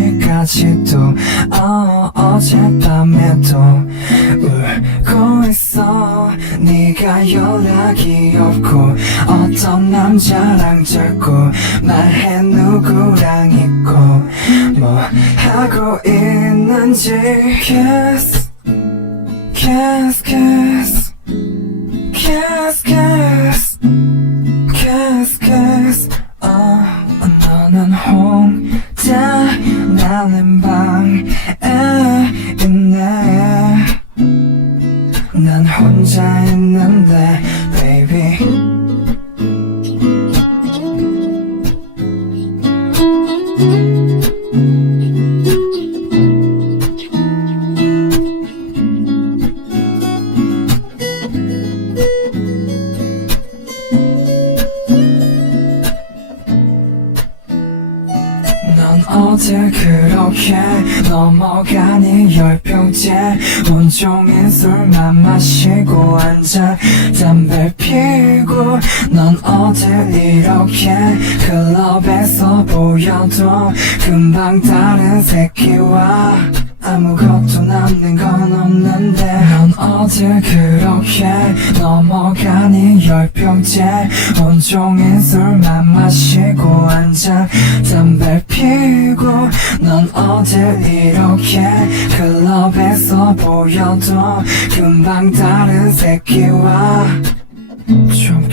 아직까지도 어젯밤에도 울고 있어. 네가 연락이 없고 어떤 남자랑 자꾸 말해. 누구랑 있고 뭐 하고 있는지. Kiss Kiss Kiss Kiss Kiss Kiss Kiss. 너는 혼자 나는 방에 있네. 난 혼자 있는데 baby. 넌 어딜 그렇게 넘어가니 열병째. 온종일 술만 마시고 앉아 담배 피고. 넌 어딜 이렇게 클럽에서 보여도 금방 다른 새끼와 아무것도 남는 건 없는데. 넌 어딜 그렇게 넘어가니 열병째. 온종일 술만 마시고 앉아 담배 피고. 넌 어딜 이렇게 클럽에서 보여도 금방 다른 새끼와 좀